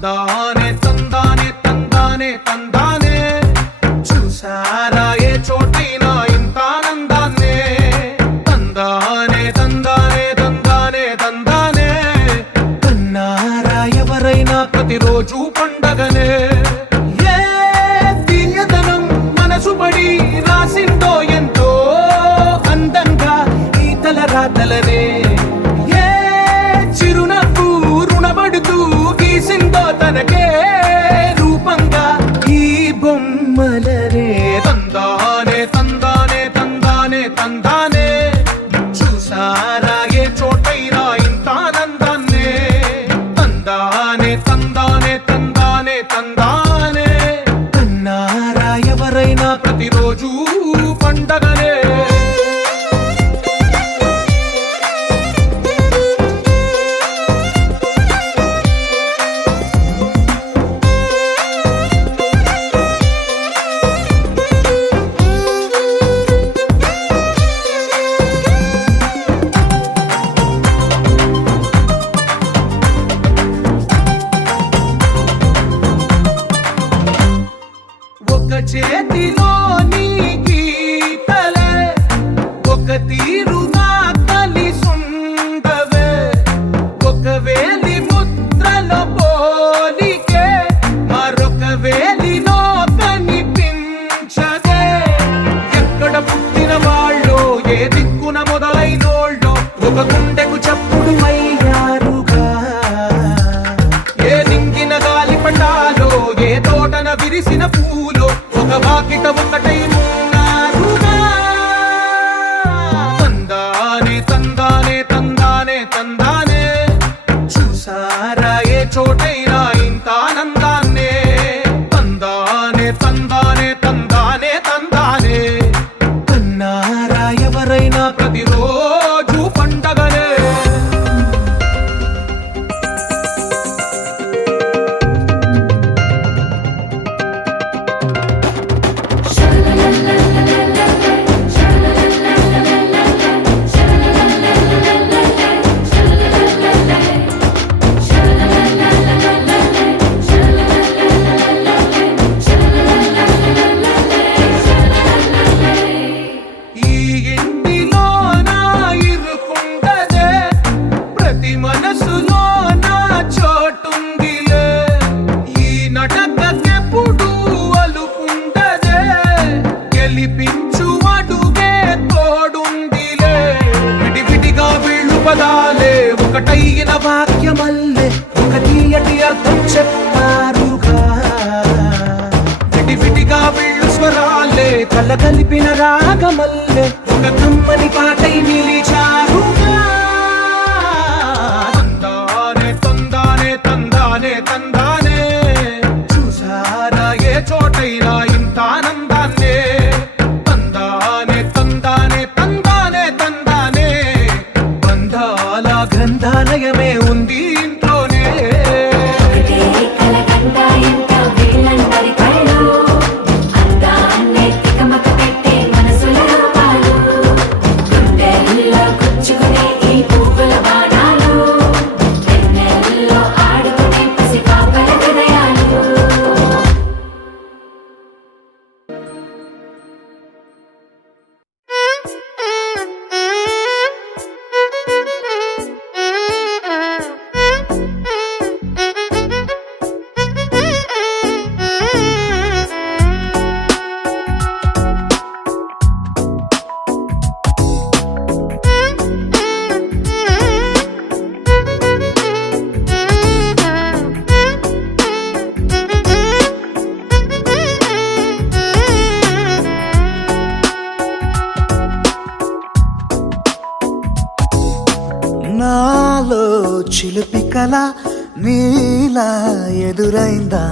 తందానే తందానే తందానే తందానే చూసారా ఏ చోటైనా ఇంత ఆనందాన్నే తందానే తందానే తందానే తందానే కన్నారా ఎవరైనా ప్రతిరోజు పండగనే ఏ తీయదనం మనసుబడి రాసిందో ఎంతో అందంగా ఈ తల రాతలనే తనకే రూపంగా ఈ బొమ్మలనే తందానే తందానే తందానే తందానే చూసారా ఏ చోటైనా ఇంత ఆనందాన్నే తందానే తందానే తందానే తందానే కన్నారా ఎవరైనా ప్రతిరోజు పండగనే చేతిలో నీ గీతలే ఒక తీరుగా కలిసుండవే ఒక వేలి ముద్రలో పోలికే మరొక వేలిలో కనిపించదే ఎక్కడ పుట్టిన వాళ్ళో ఏ దిక్కున మొదలైనోళ్ళో ఒక గుండెకు చప్పుడు అయ్యారుగా ఏ దింగిన గాలి పటాలో ఏ తోటన విరిసిన పూలో ఒక వాకిట ఒకటై ఉన్నారుగా తందానే తందానే తందానే తందానే చూసారా ఏ చోటైనా ఇంత ఆనందాన్నే తందానే తందానే తందానే తందానే కన్నారా ఎవరైనా ప్రతిరోజు పండగనే పదాలే ఒకటైన వాక్యమల్లే ఒక తీయటి అర్థం చెప్పారుగా విడివిడిగా వీళ్ళు స్వరాలే కళ్ళ కలిపిన రాగమల్లే ఒక కమ్మని పాటై నిలిచారుగా తందానే తందానే తందానే తందానే చూసారా ఏ చోటైనా ఇంత ఆనందాన్నే తందానే తందానే తందానే తందానే గ్రంథాలయమే ఉంది ఇంట్లోనే నాలో చిలిపి కల నీలా ఎదురైందా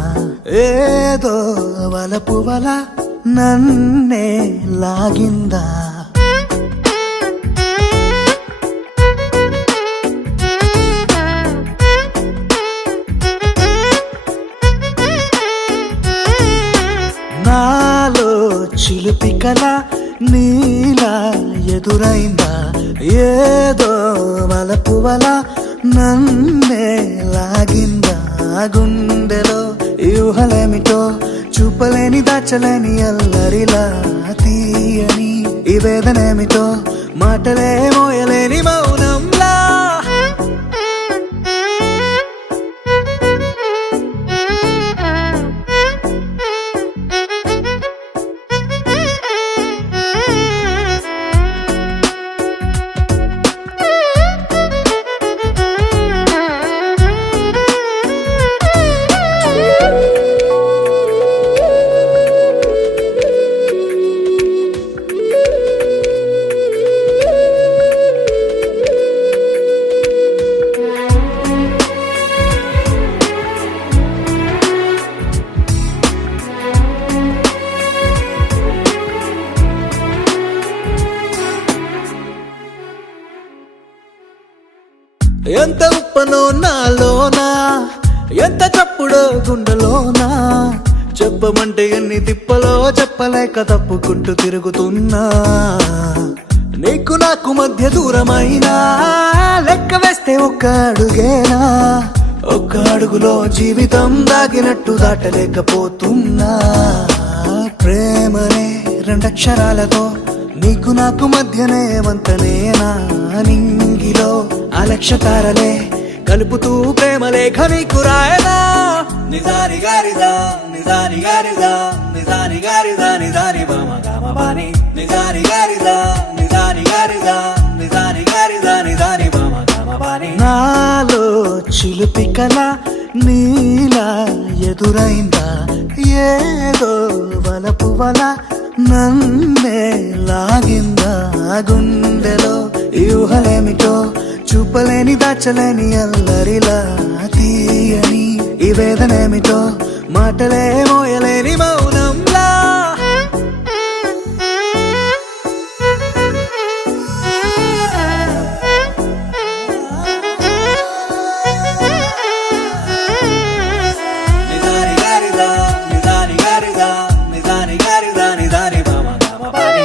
ఏదో వలపు వల నన్నే లాగిందా నాలో చిలిపి కల నీలా ఎదురైందా ఏదో వలపు వల నన్నే లాగిందా గుండె ఊహలేమిటో చూపలేని దాచలేని అల్లరిలా తీయని ఈ వేదనేమిటో మాటలే మోయలేని మౌనంలా ఎంత ఉప్పనో నాలోనా ఎంత చప్పుడో గుండెలోనా చెప్పమంటే ఎన్ని తిప్పలో చెప్పలేక తప్పుకుంటూ తిరుగుతున్నా నీకు నాకు మధ్య దూరమైనా లెక్క వేస్తే ఒక్క అడుగేనా ఒక్క అడుగులో జీవితం దాగినట్టు దాటలేకపోతున్నా ప్రేమనే రెండక్షరాలతో నీకు నాకు మధ్యనే వంతనేనా నింగిలో అలక్షతారలే కలుపుతూ ప్రేమ లేఖ నీకు రాయనా నిజాని గారిదా నిజాని గారిదా నిజాని గారిదా నిజాని బామ గామ బాని నిజాని గారిదా నిజాని గారిదా నిజాని గారిదా నిజాని బామ గామ బాని నాలో చిలుపి కల నీలా ఎదురైందా ఏదో వలపు వల నన్నే లాగిందా గుండెలో ఊహలేమిటో చూపలేని దాచలేని అల్లరిలా తీయని ఈ వేదనేమిటో మాటలే మోయలేని మౌనంలా నిజాని గారిదా నిజాని గారిదా నిజాని గారిదా నిజాని బామ గామ బాని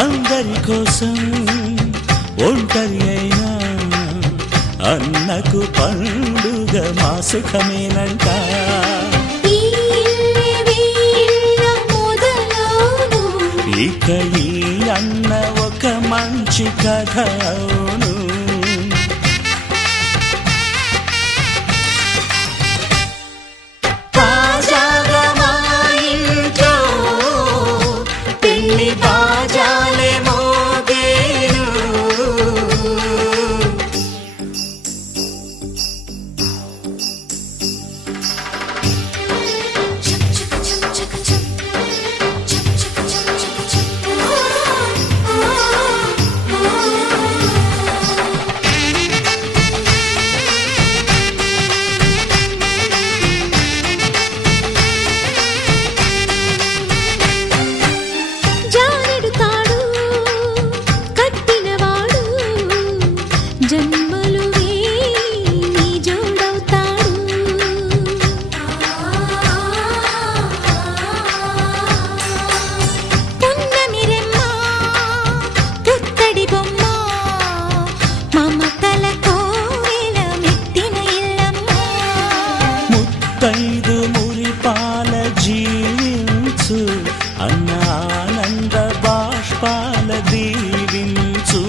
అందరి కోసం ఒంటరి అయినా అన్నకు పండుగ మా సుఖమేనంట. ఇక ఈ అన్న ఒక మంచి కథ అవును. తాజాగా మా ఇంట్లో పెళ్లి బాజాలే మోగేను. జానెడు తాడు కట్టినవాడు జన్మలు నీ జోడవుతాడు. పున్నమిరెమ్మ పుత్తడి బొమ్మ మమతల కోవెల మెట్టిన ఇల్లమ్మ. ముత్తైదు మురిపాల జీవించు అన్న ఆనంద బాష్పాల దీవించు.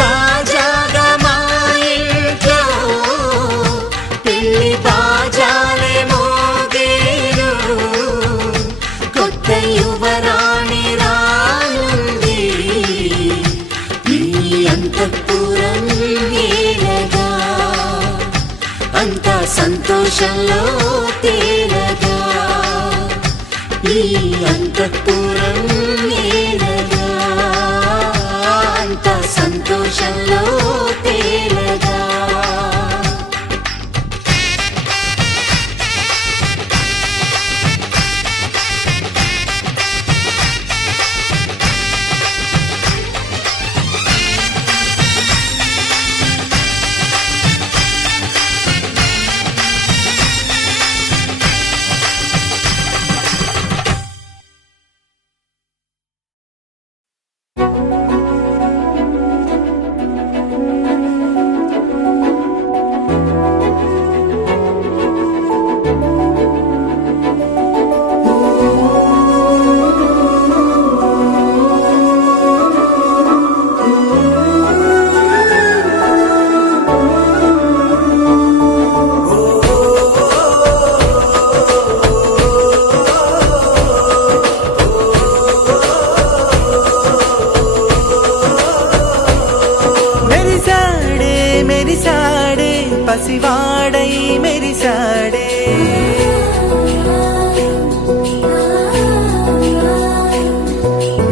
తాజాగా మా ఇంట్లో పెళ్లి బాజాలే మోగేను. కొత్త యువరాణి రానుంది ఈ అంతఃపురం ఏలగా. అంతా సంతోషంలో తేలగా ఈ అంతఃపురం ఏలగా. అంతా సంతోషంలో తేలగా. మెరిసాడే మెరిసాడే పసివాడై మెరిసాడే.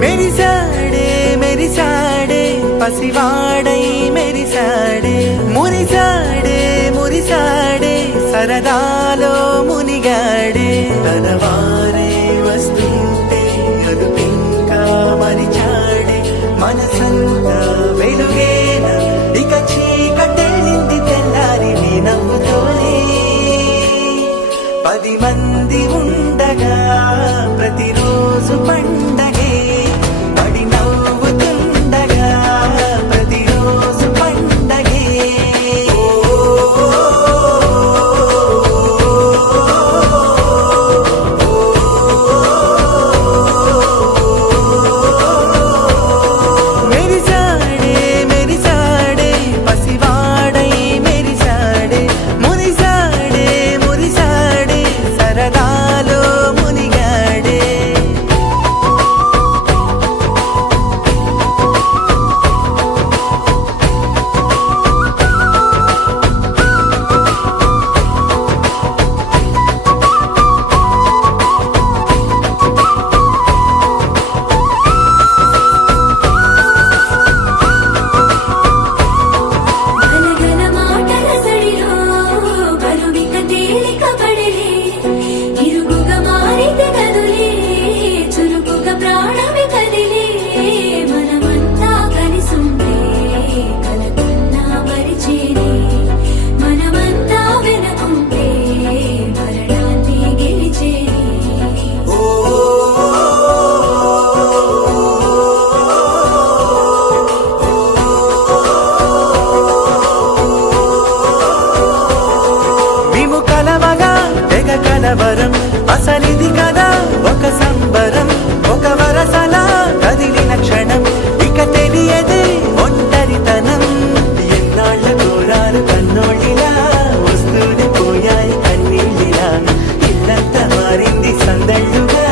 మెరిసాడే మెరిసాడే పసివాడై మెరిసాడే. మురిసాడే మురిసాడే సరదాలో మునిగాడే. తన వారే వస్తుంటే అదుపింకా మరిచాడే. మనసంతా వెలుగేన ఇక చీకటెళ్ళింది తెల్లారి నీ నవ్వుతోనే. 10 మంది ఉండగా ప్రతిరోజు పండగే. పడి నవ్వుతుండగా ప్రతిరోజు పండగే. మెరిసాడే మెరిసాడే పసివాడై మెరిసాడే. మురిసాడే మురిసాడే సరదాలో మునిగాడే. గలగల మాటల సడిలో బరువిక తేలిక పడిలే. ఇరుగుగా మారితే కదులే చురుకుగా ప్రాణమి కదిలే. మనమంతా కలిసుంటే కలకున్నా మరిచేనే. మనమంతా వెనకుంటే మరణాన్ని గెలిచేనే. మేము కలవగా తెగ కలవరం అసలిది కదా ఒక సంబరం, ఒక వరసలా కదిలిన క్షణం, ఇక తెలియదే ఒంటరితనం. ఎన్నాళ్ళ కోరారు కన్నోళ్ళిలా, వస్తూనే పోయాయి కన్నీళ్ళిలా. ఇల్లంతా మారింది సందళ్ళుగా,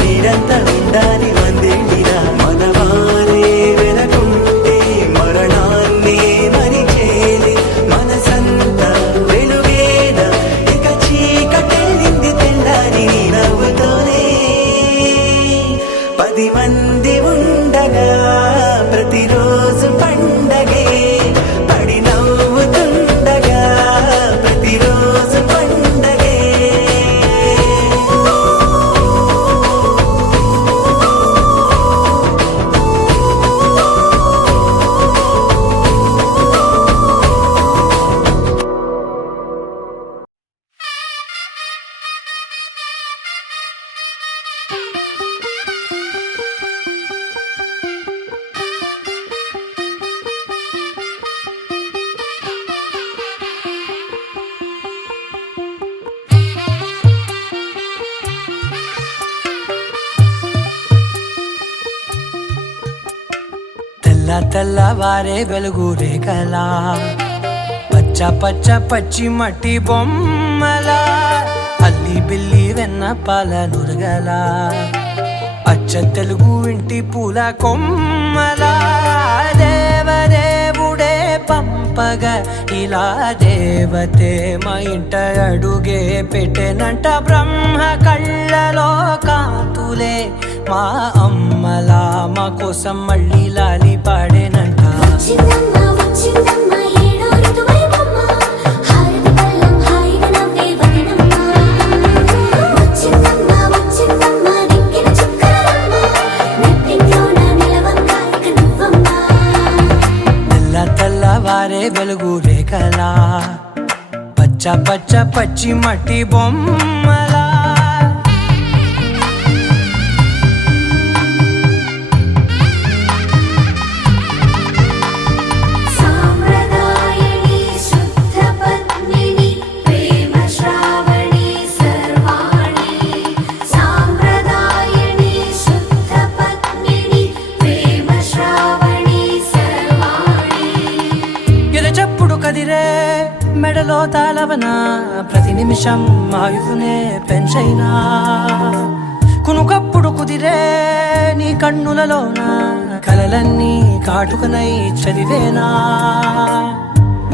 మీరంతా ఉండాలి వందేళ్ళిలా. మనవారే వెనకుంటే మరణాన్నే మరిచేది మనసంతా వెలుగేనా, ఇక చీకటెళ్ళింది తెల్లారి నవ్వుతోనే. 10 మంది ఉండగా ప్రతిరోజు పండగే, పడి నవ్వుతుండగా ప్రతిరోజు పండగే. తెల్లవారే వెలుగు రేఖలా, పచ్చ పచ్చ పచ్చి మట్టి బొమ్మలా, అల్లి బిల్లి వెన్న పాల నురగలా, అచ్చ తెలుగు ఇంటి పూల కొమ్మలా. దేవదేవుడే పంపగా ఇలా దేవతే మా ఇంట అడుగే పెట్టెనంట. బ్రహ్మ కళ్ళలో కాంతులే మా అమ్మలా, మా కోసం మళ్ళీ లాలి పాడేనంట. వచ్చిందమ్మ వచ్చిందమ్మ ఏడో ఋతువైవమ్మ, హారతి పళ్ళం హాయిగా నవ్వే వదనమ్మ. వచ్చిందమ్మ వచ్చిందమ్మ దిక్కిన చుక్కలమ్మ, నెట్టింట్లోన నిలవంగా ఇక నువ్వమ్మ. తెల్లవారే వెలుగు రేఖలా, పచ్చ పచ్చ పచ్చి మట్టి బొమ్మలా. సాంప్రదాయని శుద్ధ పద్మిని ప్రేమ శ్రావణి సర్వాణి. సాంప్రదాయని శుద్ధ పద్మిని ప్రేమ శ్రావణి సర్వాణి. ఎరచప్పుడు కదిరే మెడలో తాళవన, ప్రతి నిమిషం ఆయువునే పెంచైనా. కునుకప్పుడు కుదిరే నీ కన్నులలోన, కలలన్నీ కాటుకనై చదివేనా.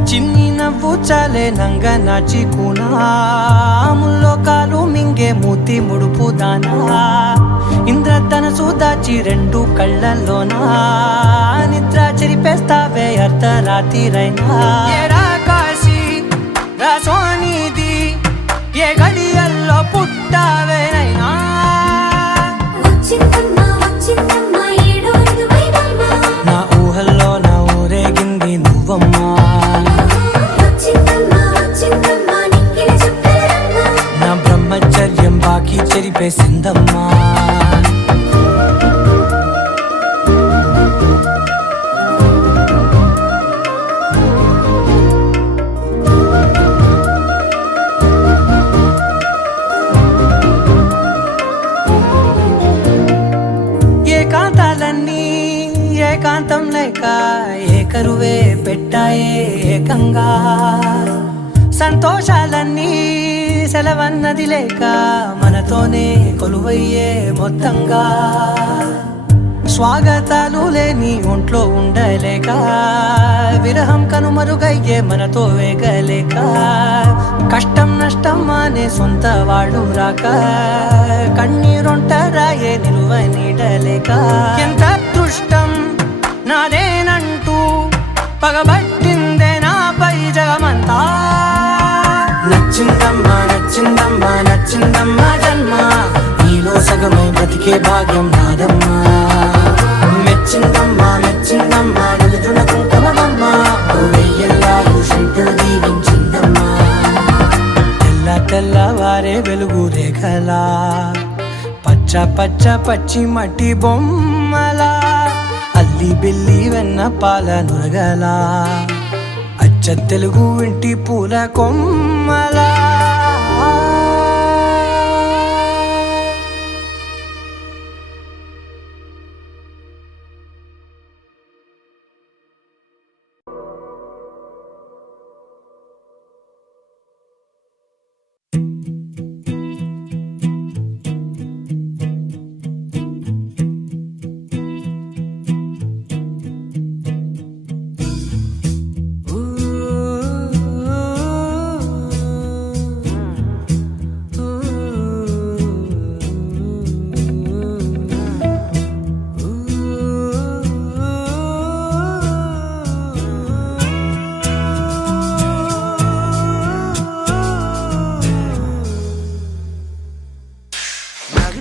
చిన్ని నవ్వు చాలే నంగ నాచి కూనాముల్లో కాలు మింగే మూతి ముడుపు దానా. ఇంద్రధనసు దాచి 2 కళ్ళల్లోనా, నిద్ర చెరిపేస్తావే అర్ధరాత్రిరైనా. ఏరా కాశీ రా సోనిది, ఏ గడియల్లో పుట్టావేనైనా. వచ్చిందమ్మ వచ్చిందమ్మ ఏడో ఋతువైవమ్మ, నా ఊహల్లో నా ఊరేగింది నువ్వమ్మా. వచ్చిందమ్మ వచ్చిందమ్మ నిక్కిన చుక్కలమ్మ. నా బ్రహ్మచర్యం బాకీ చెరిపేసిందమ్మా. ఏకాంతాలన్నీ ఏకాంతం లేక ఏకరువే పెట్టాయే ఏకంగా. సంతోషాలన్నీ సెలవన్నది లేక మనతోనే కొలువయ్యే మొత్తంగా. స్వాగతాలు లేని ఒంట్లో ఉండలేక, విరహం కనుమరుగయ్యే మనతో వేగలేక. కష్టం నష్టం అనే సొంత వాళ్ళు రాక, కన్నీరొంటరాయే నిలువ నీడలేక. ఎంత అదృష్టం నాదేనంటూ పగబట్టిందే నాపై జగమంతా. నచ్చిందమ్మా నచ్చిందమ్మా నచ్చిందమ్మా జన్మ, నీలో సగమై బ్రతికే భాగ్యం నాదమ్మా. మెచ్చిందమ్మా మెచ్చిందమ్మా నిలుచున కుంకుమమ్మా, వెయ్యల్లాలు శంకరు దీవించిందమ్మా. తెల్లవారే వెలుగు రేఖలా, పచ్చ పచ్చ పచ్చి మట్టి బొమ్మలా, అల్లి బిల్లి వెన్న పాల నురగలా, అచ్చ తెలుగు ఇంటి పూల కొమ్మలా.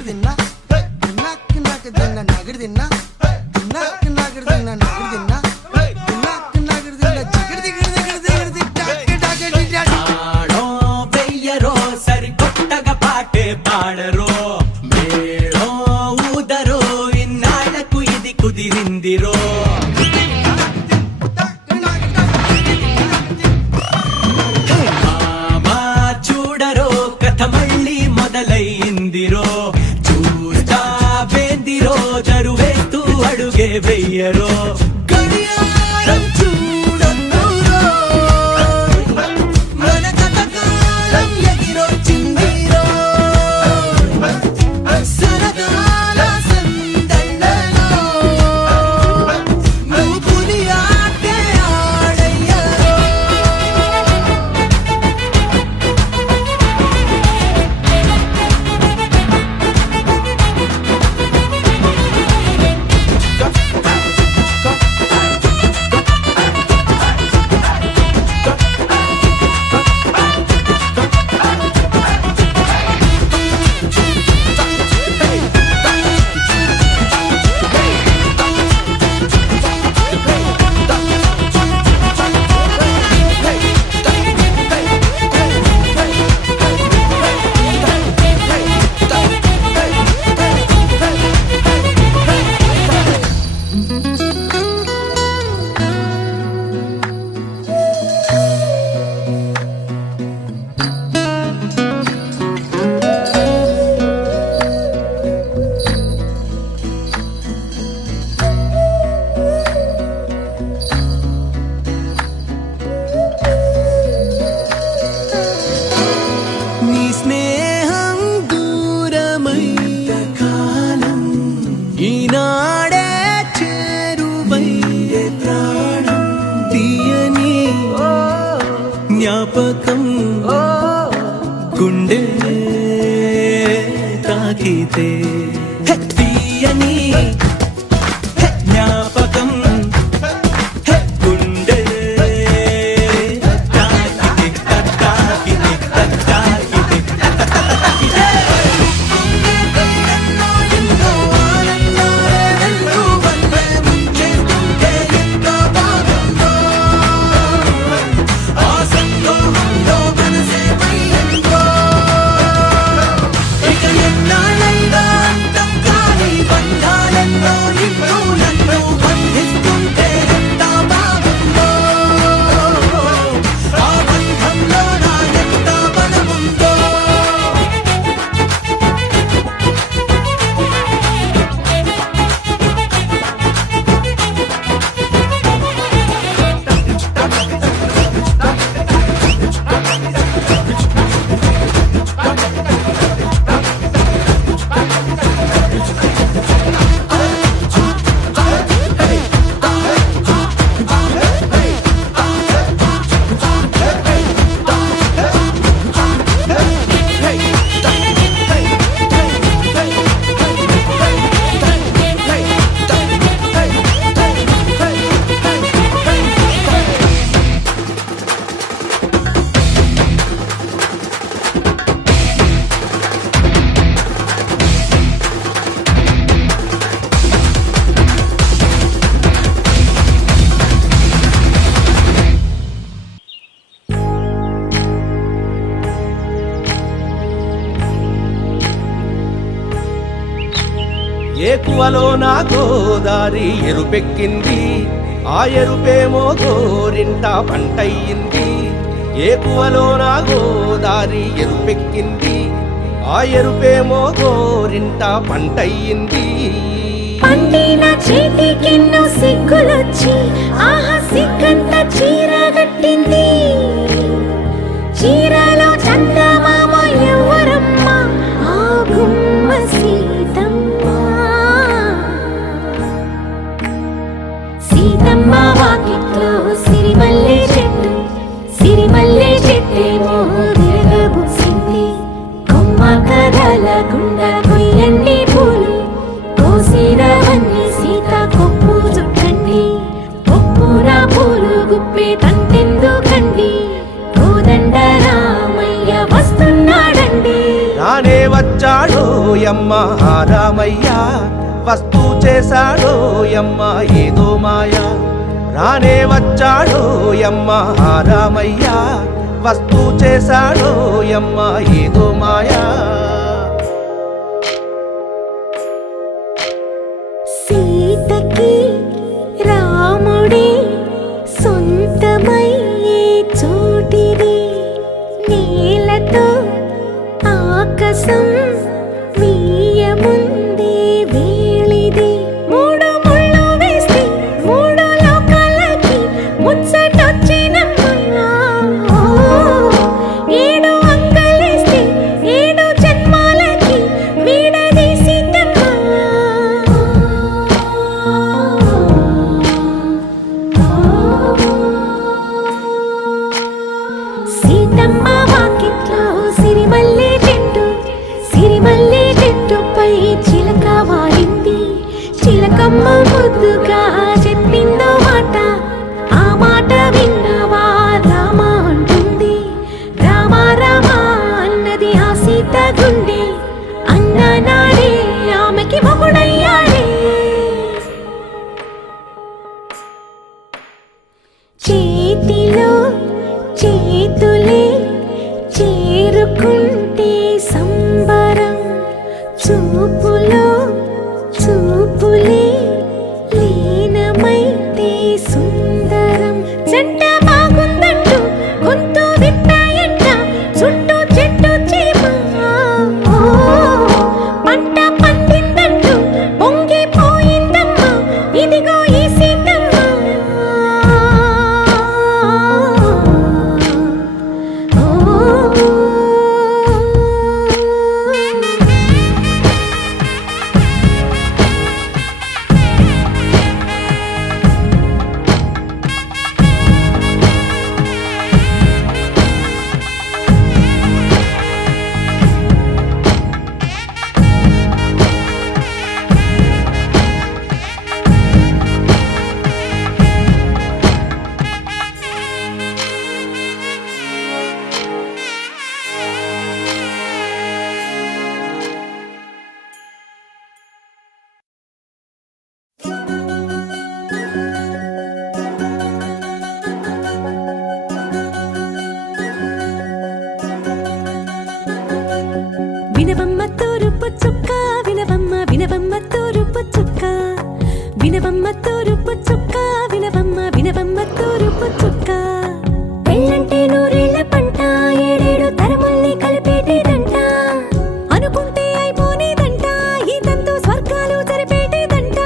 నగరదిన్నా నాకు నాకు దిన్న నగరదిన్నా నాకు నగరదిన్న నగరదిన్నా నాకు నగరదిన్న జిగర్ దిగర్ దిగర్ దిగర్ దిగర్ ఆడో వెయ్యరో సరికొత్తగా పాటే పాడరో మేడో ఊదరో ఇన్నాళ్లకు ఇది కుదిరిందిరో మామా చూడరో కథ మళ్ళీ మొదలైందిరో చూస్తా వేందిరో జరువేస్తూ అడుగే వెయ్యరో గడియారం చూడొద్దురో మన కథకాలం ఎగిరొచ్చిందిరో సరదాల సందళ్ళలో నువ్వు పులి ఆటే ఆడయ్యరో నీ స్నేహం దూరమై కాలం ఈనాడే చేరువై ప్రాణం తీయని జ్ఞాపకం గుండె తాకితే తీయని జ్ఞాపకం గుండె తాకితే తాకితే తాకితే ఏకువలో నా గోదారి ఎరుపెక్కింది ఆ ఎరుపేమో గోరింట పంటయ్యింది ఏకువలో నా గోదారి ఎరుపెక్కింది ఆ ఎరుపేమో గోరింట పంటయ్యింది పండిన చేతికెన్నో సిగ్గులొచ్చి ఆహా సిగ్గంత చీరగట్టింది చీరలో చందమామ ఎవరమ్మ ఆ గుమ్మ సీతమ్మ సీతమ్మ వాకిట్లో సిరిమల్లె చెట్టేమో విరగబూసింది కొమ్మ కదలకుండా కొయ్యండి పూలు కోసిరవన్నీ సీత కొప్పు చుట్టండి కొప్పున పూలు గుప్పే తంతెందుకండి కోదండ రామయ్య వస్తు రానే వచ్చాడో యమ్మ రామయ్య, వస్తూ చేశాడో యమ్మ ఏదో మాయా. రానే వచ్చాడో యమ్మ రామయ్య, వస్తూ చేశాడో యమ్మ ఏదో మాయా. సీతకి రాముడే సొంతమయ్యే చోటిది, నేలతో ఆకాశం వీయముందే వేళిది. మూడు ముళ్ళు వేస్తే మూడు లోకాలకి ముచ్చటొచ్చినమ్మా. ఏడు అంకలేస్తే ఏడు జన్మాలకి వీడదీసితమ్మా. సీతమ్మ వాకిట్లో సిరిమల్లె చెట్టు, సిరిమల్లె చెట్టుపై చిలక వాలింది. చిలకమ్మ ముద్దుగా చెప్పిందో మాట, ఆ మాట విన్నవా రామ అంటుంది. రామ రామ అన్నది ఆ సీత గుండె, అన్న నాడే ఆమెకి మొగుడయ్యాడే. చేతిలో చేతులే చేరుకుంటే సంబరం, చూపులో చూపులే లీనమైతే సుందరం. జంట బాగుందంటూ గొంతు విప్పాయంట చుట్టూ చెట్టు చీమ. పంట పండిందంటూ పొంగిపోయిందమ్మా ఇదిగో ఈ సీతమ్మ. వినవమ్మ తూరుపు చుక్క, వినవమ్మ వినవమ్మ తూరుపు చుక్క, వినవమ్మ తూరుపు చుక్క, వినవమ్మ వినవమ్మ తూరుపు చుక్క. పెళ్ళంటే నూరేళ్ల పంట, ఏడేడు తరముల్ని కలిపేటేదంట. అనుకుంటే అయిపోనేదంట, ఈ తంతు స్వర్గాలు జరిపేటేదంట.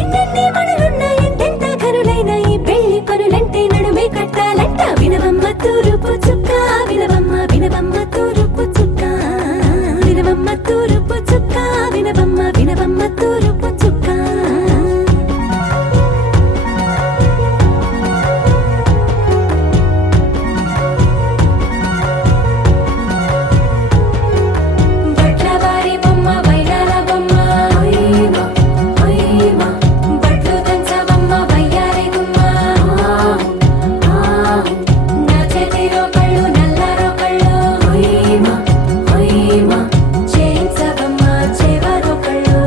ఎన్నెన్ని మనులున్న ఎంతెంత కనులైన ఈ పెళ్లి పనులంటే నడుమే కట్టాలంట. వినవమ్మ తూరుపు చుక్క, వినవమ్మ వినవమ్మ తూరుపు చుక్క, వినవమ్మ తూరుపు చుక్క, వినవమ్మ వినవమ్మ తూరుపు చుక్క. బట్లవారి బొమ్మ వైరాల బొమ్మ, ఓయ్ బట్లు దంచవమ్మ వయ్యారి గుమ్మ. నా చేతిలో కళ్ళు నల్లారో కళ్ళు, చేయించవమ్మ చేవరో కళ్ళు,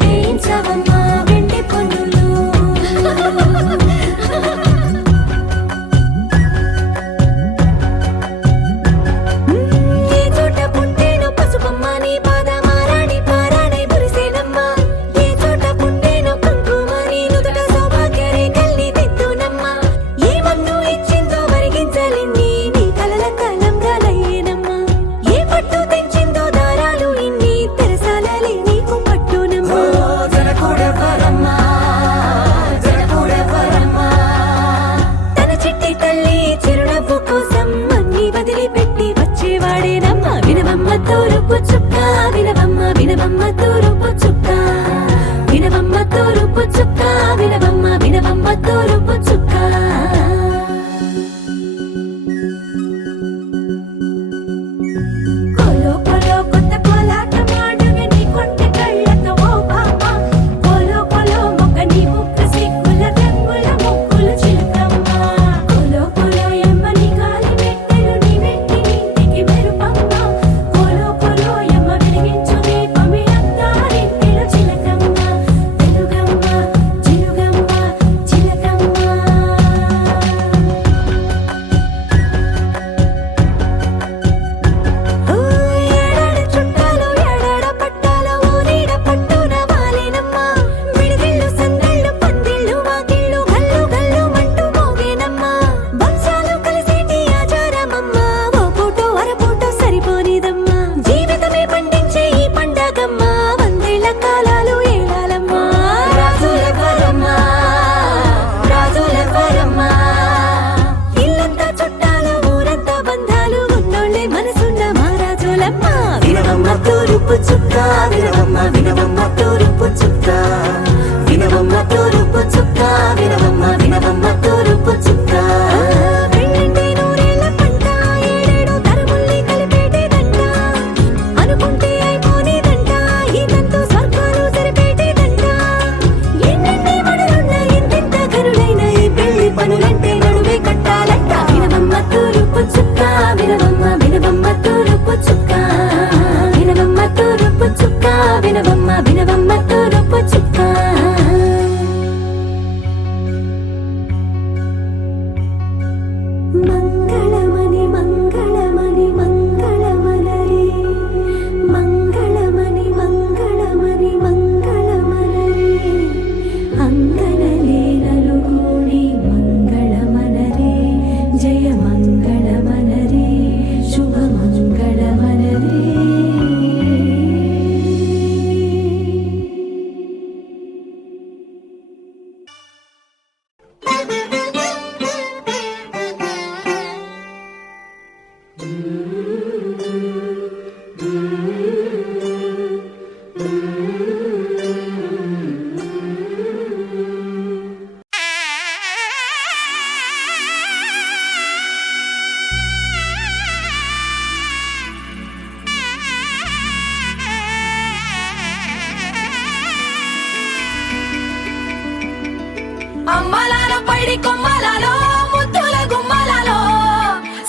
వేయించవమ్మ వెండి పన్నులు. ఏ చోట పుట్టేనో పసుపమ్మ నీ పాదమారాణి పారాణై మురిసేనమ్మ. ఏ చోట పుట్టేనో కుంకుమ నీ నుదుట సౌభాగ్య రేఖల్ని దిద్దునమ్మ. ఏ మన్ను ఇచ్చిందో వరిగించలిన్ని నీ కలల కలంగాలయ్యేనమ్మ. ఏ పట్టు తెంచిందో దారాలు ఇన్ని తెరసాలలే నీకు పట్టునమ్మ. జనకూడెవ్వరమ్మా, జనకూడెవ్వరమ్మా. తన చిట్టి తల్లి చిరునవ్వు కోసం అన్ని వదిలిపెట్టి వచ్చేవాడేనమ్మ. వినవమ్మ తూరుపు చుక్క, వినవమ్మ వినవమ్మ తూరుపు చుక్క, వినవమ్మ తూరుపు చుక్క, వినవమ్మ వినవమ్మ తూరుపు చుక్క. కొలో కొలో కొత్త కోలాటం ఆడవే నీ కొంటె కళ్ళతో ఓ బామ్మ. కొలో కొలో మొక్క నీ ముక్క సిగ్గుల రంగుల ముక్కుల చిలకమ్మ. కొలో కొలో ఎమ్మ నీ కాలి మెట్టెలు నీ వెట్టి నింటికి వినవమ్మ తూరుపు చుక్క వినవమ్మ తూరుపు చుక్క వినవమ్మ వినవమ్మ తూరుపు చుక్క పెళ్ళంటే నూరేళ్ల పంట ఏడేడు తరముల్ని కలిపేటేదంట అనుకుంటే అయిపోనేదంట ఈ తంతు స్వర్గాలు సరిపేటేదంట ఎన్నెన్ని మడులున్న ఎంతెంత కరుడైన ఈ పెళ్లి పనులంటే నడువే కట్టాలంట వినవమ్మ తూరుపు చుక్క వినవమ్మ వినవమ్మ తూరుపు చుక్క వినవమ్మ తూరుపు చుక్క వినవమ్మ వినవమ్మ తూరుపు చుక్క మంగళమణి మంగళమణి మంగళమలరే మంగళమణి మంగళమణి మంగళమలరే అంగనలే నలుగూడి మంగళమనరే జయ మంగళమనరే శుభ మంగళమనరే అమ్మలాల పైడి కొమ్మలలో ముద్దుల గుమ్మలలో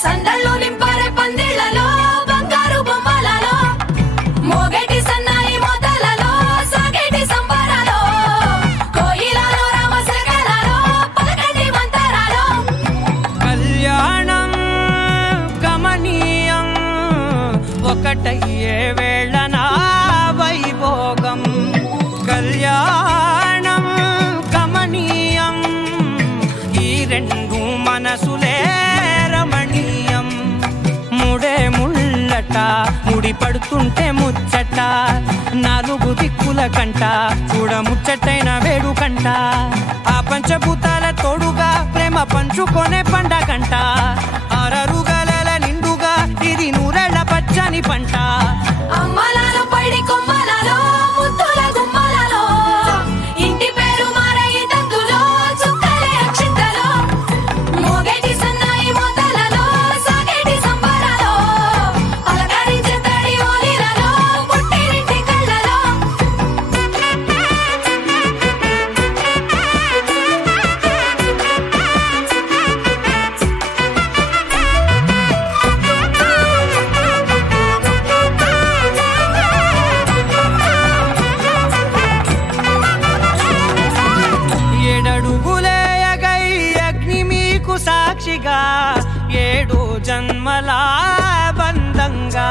సందళ్ళు నింపరే పందిళ్లలో బంగారు బొమ్మలలో మోగేటి సన్నాయి మోతలలో సాగేటి సంబరాలో కోయిలలో రామశకలలో పలకండి మంతరాలో కళ్యాణం గమనీయం ఒకటయ్యే వేళ నా వైభోగం కళ్యాణం గమనీయం ఈ రెండు మనసులే రమణీయం ముడే ముళ్ళట ముడి పడుతుంటే ముచ్చట నాలుగు దిక్కుల కంట చూడ ముచ్చటైన వేడుకంట ఆ పంచభూతాల తోడుగా ప్రేమ పంచుకొనే పండగంట ఆరరుగల నిండుగా ఇది నూరెళ్ళ పచ్చని పంట అమ్మలాల పైడి కొమ్మలలో ముద్దుల గుమ్మలలో ఇంటి పేరు మారయి తందులో చుక్కలే అక్షింతలో మోగేటి సన్నాయి మోతలలో సాగేటి సంబరాలో పలకరించే తడి ఓలిలలో పుట్టినింటి కళ్ళలో ఏడడుగులే ఎగై అగ్ని మీకు సాక్షిగా ఏడు జన్మల బంధంగా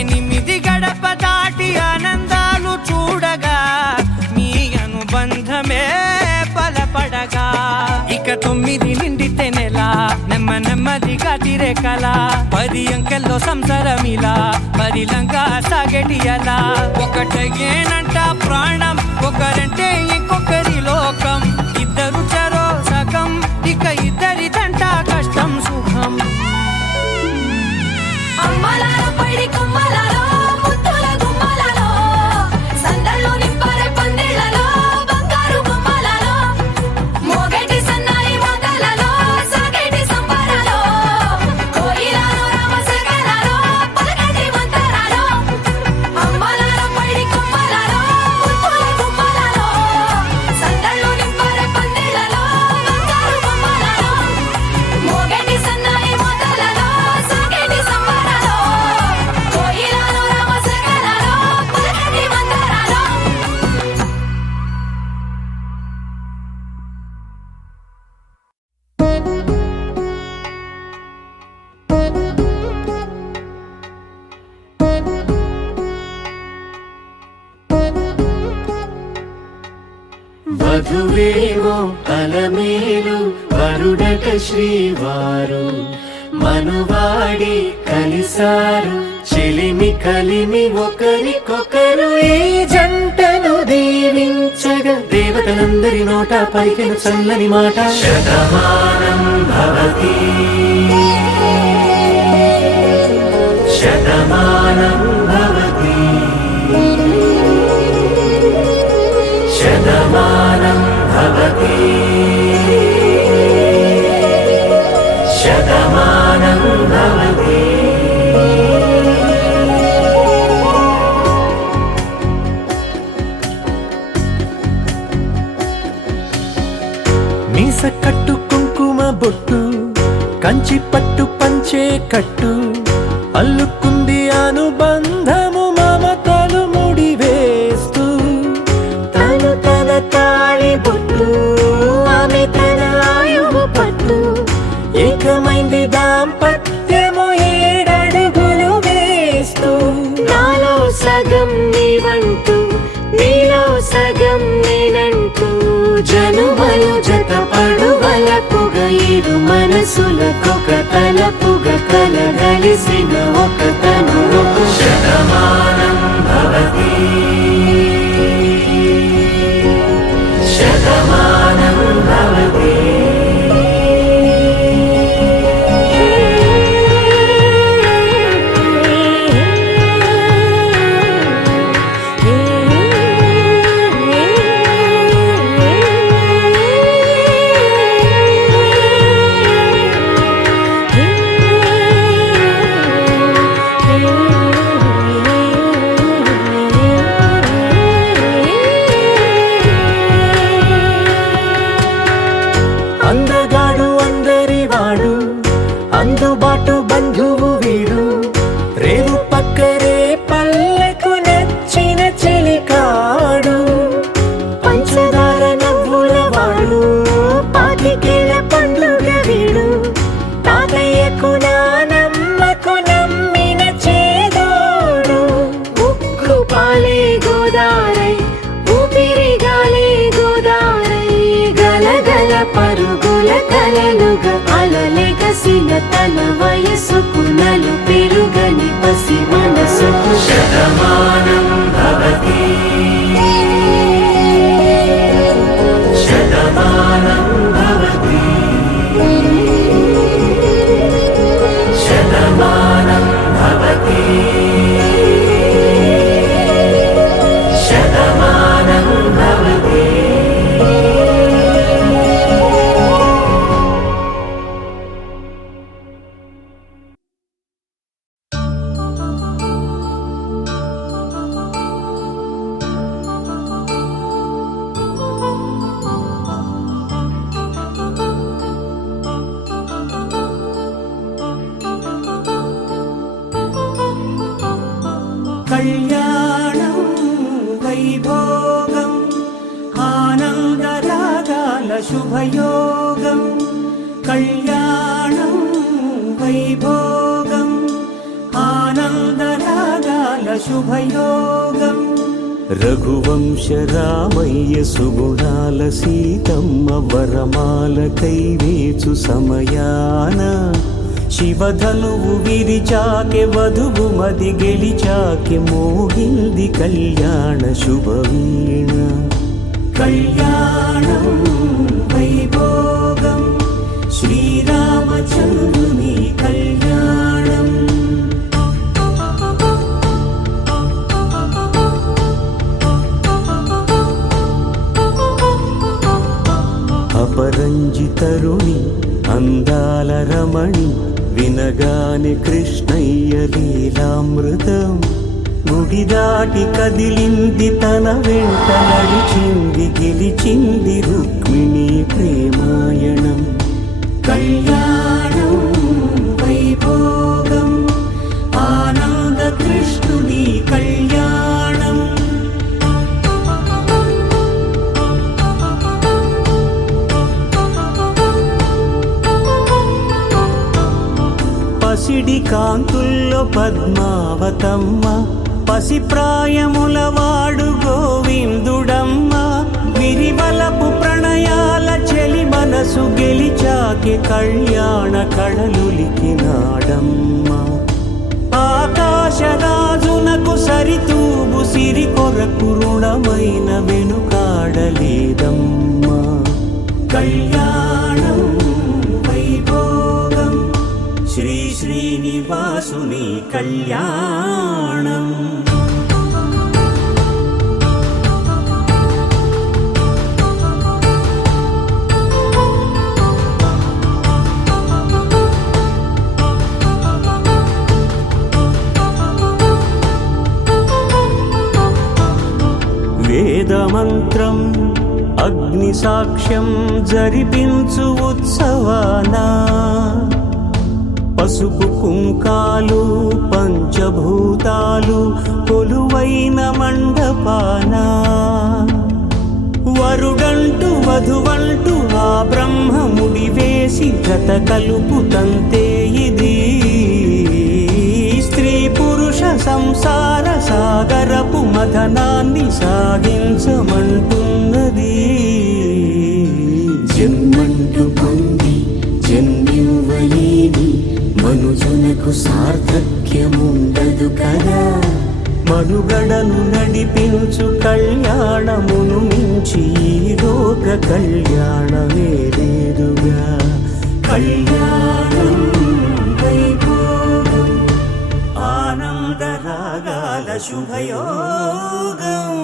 ఎనిమిది గడప దాటి ఆనందాలు చూడగా మీ అనుబంధమే బలపడగా ఇక 9 నిండితే నెల నెమ్మదిగా తిరే కల 10 అంకెల్లో సంసారమిలా పరిలంగా సాగటి అలా ఒకటేనంట ప్రాణం ఒకరంటే ఇంకొకరి లోకం ఇద్దరు చరో సగం ఇక ఇద్దరిదంట కష్టం సుఖం అమ్మలాల పైడి కొమ్మలలో ముద్దుల గుమ్మలలో సందళ్ళు నింపరే పందిళ్లలో బంగారు బొమ్మలలో మోగేటి సన్నాయి మోతలలో సాగేటి సంబరాలో కోయిలలో రామశకలలో పలకండి మంతరాలో అమ్మలాల పైడి కొమ్మలలో ముద్దుల గుమ్మలలో సందళ్ళు నింపరే పందిళ్లలో బంగారు బొమ్మలలో మోగేటి సన్నాయి మోతలలో సాగేటి సంబరాలో కోయిలలో రామశకలలో పలకండి మంతరాలో వధువేమో అలమేలు వరుడట శ్రీవారు మనువాడి కలిసారు చెలిమి కలిమి ఒకరికొకరు ఈ జంటను దీవించగా దేవతలందరి నోట పలికిన చల్లని మాట శతమానం భవతి శతమానం భవతి శతమానం భవతి శతమానం భవతి. మీస కట్టు కుంకుమ బొట్టు కంచి పట్టు పంచే కట్టు అల్లుకుంది అనుబంధము మమతలు ముడివేస్తూ తను తన తాళి బొట్టు ఆమె తన ఆయువు పట్టు ఏకమైంది దాంపత్యము 7 అడుగులు వేస్తూ. నాలో సగం నీవంటూ నీలో సగం నేనంటూ జనుమలు జతపడు వలపుగ ఇరు మనసులకొక తలపుగ కలగలిసిన ఒక తను శతమానం భవతి శతమానం భవతి. అందగాడు అందరివాడు అందుబాటు బంధువు వీడు రేవు పక్కరే పల్లెకు నచ్చిన చెలికాడు పంచదార నవ్వుల వాడు పాతికేల పండుగ వీడు తాతయ్యకు నానమ్మకు నమ్మిన చేదోడు ఉక్కు పాలే గోదారై ఊపిరిగాలే గోదారై గలగల పరుగుల కలలుగా అలలెగసిన తన వయసుకు నలు పెరుగని పసి మనసుకు శతమానం భవతి శతమానం భవతి శతమానం భవతి శతమానం భవతి. కళ్యాణం వైభోగం ఆనందరాగాల శుభయోగం కళ్యాణం వైభోగం ఆనందరాగాల శుభయోగం. రఘువంశ రామయ్య సుగుణాల సీతమ్మ వరమాల కైవేచు సమయాన శివధనువు విరిచాకె వధువు మది గెలిచాకె మోగింది కళ్యాణ శుభవీణ. కళ్యాణం వైభోగం శ్రీరామచంద్రుని కళ్యాణం. అపరంజి తరుణి అందాల రమణి వినగానే కృష్ణయ్య లీలామృతం గుడి దాటి కదిలింది తన వెంట నడిచింది గెలిచింది రుక్మిణి ప్రేమాయణం. కళ్యాణం వైభోగం ఆనంద కృష్ణుని కళ్యాణం. పసిడి కాంతుల్లో పద్మావతమ్మ పసి ప్రాయముల వాడు గోవిందుడమ్మ విరివలపు ప్రణయాల చెలి మనసు గెలిచాకే కళ్యాణ కళలులికినాడమ్మ. ఆకాశరాజునకు సరితూబు సిరి కొరకు రుణమైన వెనుకాడలేదమ్మా. కళ్యాణం వైభోగం శ్రీ శ్రీనివాసుని కళ్యాణం. మంత్రం అగ్ని సాక్ష్యం జరిపించు ఉత్సవానా పసుపు కుంకాలు పంచభూతాలు కొలువైన మండపానా వరుడంటూ వధువంటూ ఆ బ్రహ్మముడి వేసి జత కలుపుతంతే ఇది స్త్రీ పురుష సంసార సాగరపు మథనాన్ని సాగించమంటున్నది జన్మంటూ పొంది జన్మివ్వలేని మనుజునకు సార్థక్యముండదు కదా మనుగడను నడిపించు కళ్యాణమును మించి ఈ లోక కళ్యాణమే లేదుగా కళ్యాణం వైభోగం ఆనందరాగాల శుభయోగం